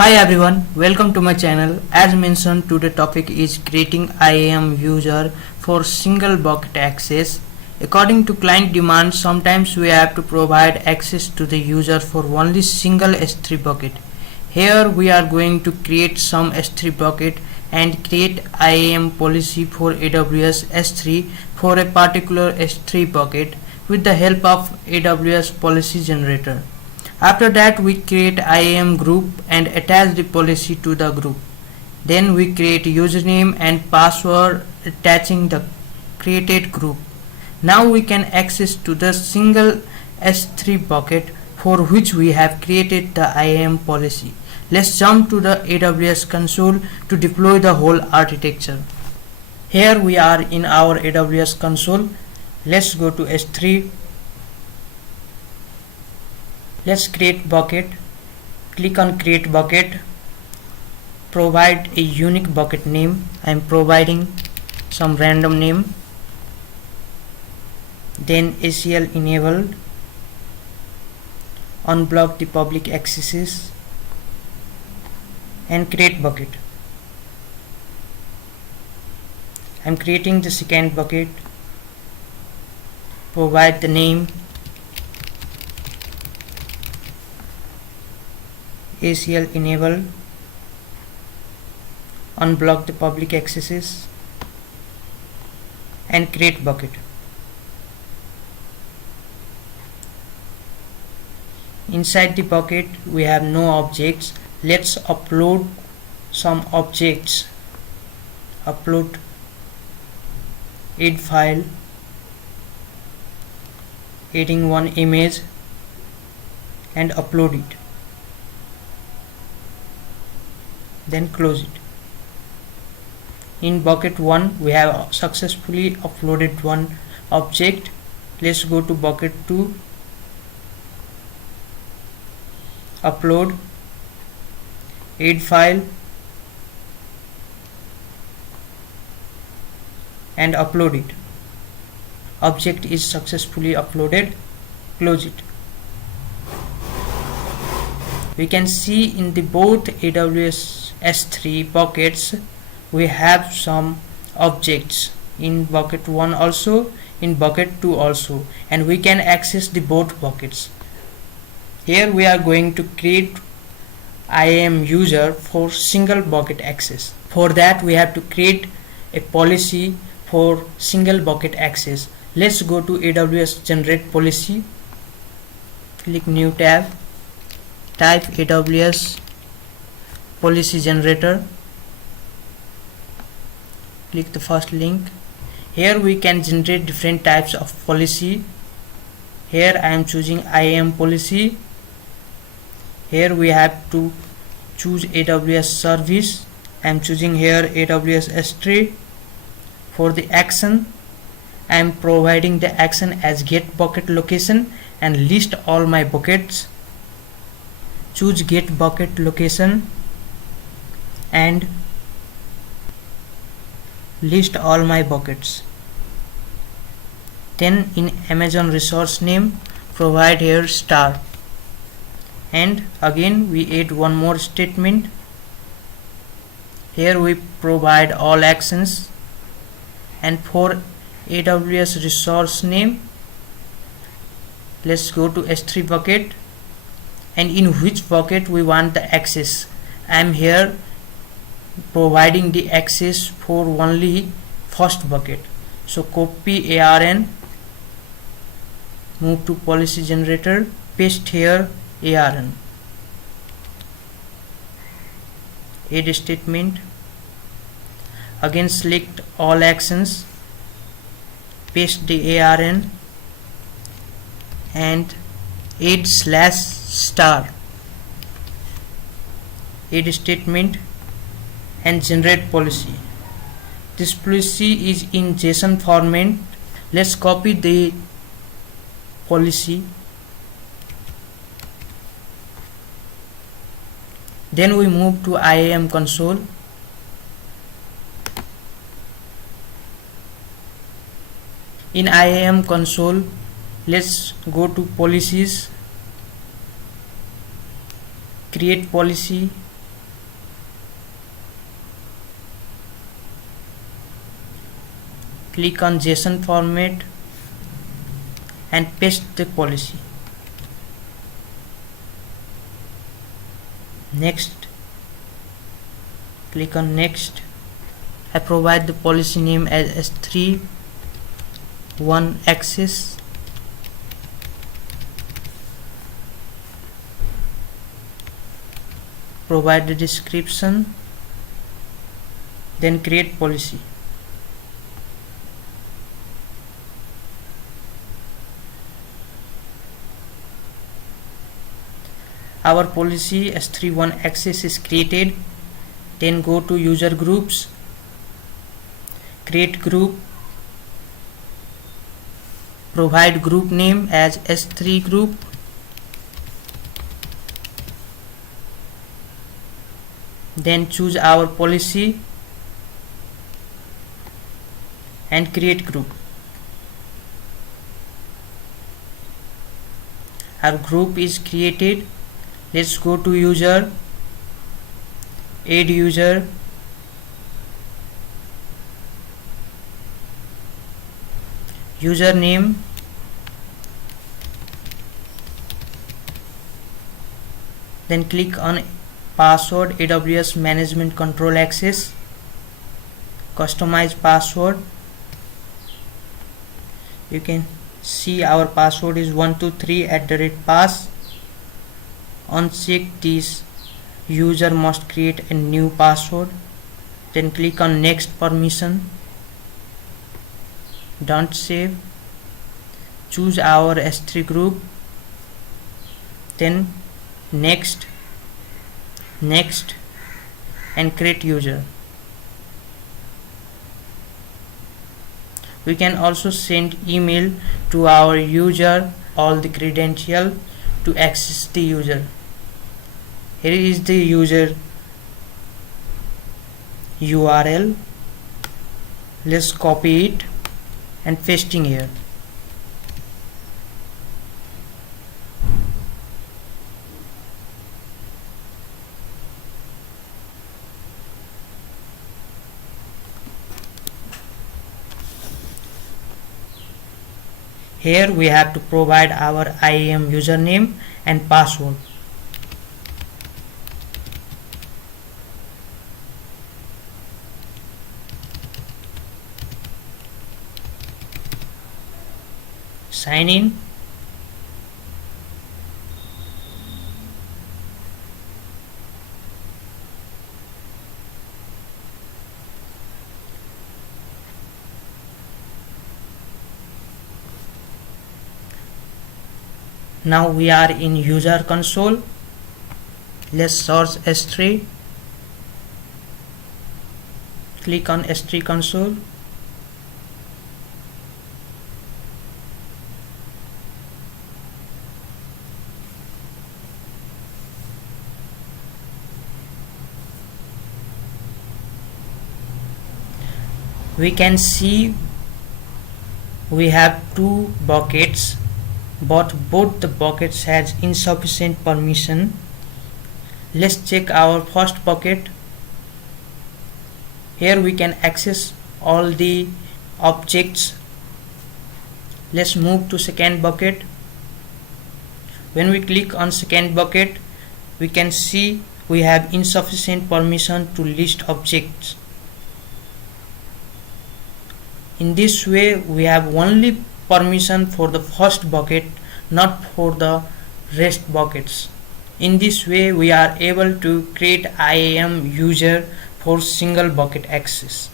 Hi everyone, welcome to my channel. As mentioned, today's topic is creating IAM user for single bucket access. According to client demand, sometimes we have to provide access to the user for only single S3 bucket. Here we are going to create some S3 bucket and create IAM policy for AWS S3 for a particular S3 bucket with the help of AWS policy generator. After that, we create IAM group and attach the policy to the group. Then we create username and password attaching the created group. Now we can access to the single S3 bucket for which we have created the IAM policy. Let's jump to the AWS console to deploy the whole architecture. Here we are in our AWS console. Let's go to S3. Let's create bucket. Click on create bucket. Provide a unique bucket name. I am providing some random name. Then ACL enabled. Unblock the public accesses and create bucket. I am creating the second bucket. Provide the name ACL enable, unblock the public accesses and create bucket. Inside the bucket we have no objects. Let's upload some objects. Upload add file, adding one image and upload it. Then close it. In bucket 1 we have successfully uploaded one object. Let's go to bucket 2, upload, add file and upload it. Object is successfully uploaded. Close it. We can see in the both AWS S3 buckets we have some objects, in bucket 1 also, in bucket 2 also, and we can access the both buckets. Here we are going to create IAM user for single bucket access. For that we have to create a policy for single bucket access. Let's go to AWS generate policy. Click new tab. Type AWS policy generator. Click the first link. Here we can generate different types of policy. Here I am choosing IAM policy. Here we have to choose AWS service. I am choosing here AWS S3. For the action, I am providing the action as get bucket location and list all my buckets. Choose get bucket location and list all my buckets. Then in Amazon resource name provide here star, and again we add one more statement. Here we provide all actions, and for AWS resource name let's go to S3 bucket and in which bucket we want the access. I am here providing the access for only first bucket. So copy ARN, move to policy generator, paste here ARN, add statement, again select all actions, paste the ARN and add /star, add statement and generate policy. This policy is in JSON format. Let's copy the policy. Then we move to IAM console. In IAM console, let's go to policies, create policy, click on JSON format and paste the policy. Next, click on next. I provide the policy name as S3 1 access. Provide the description, then create policy. Our policy S31 access is created. Then go to user groups, create group, provide group name as S3 group, then choose our policy and create group. Our group is created. Let's go to user, add user, username, then click on password, AWS management control access, customize password. You can see our password is 123@pass. Uncheck this, user must create a new password. Then click on next permission, don't save, choose our S3 group, then next, next, and create user. We can also send email to our user all the credential to access the user. Here is the user URL. Let's copy it and pasting here. Here we have to provide our IAM username and password. Sign in. Now we are in user console. Let's search S3. Click on S3 console. We can see we have two buckets, but both the buckets has insufficient permission. Let's check our first bucket. Here we can access all the objects. Let's move to second bucket. When we click on second bucket, we can see we have insufficient permission to list objects. In this way, we have only permission for the first bucket, not for the rest buckets. In this way, we are able to create IAM user for single bucket access.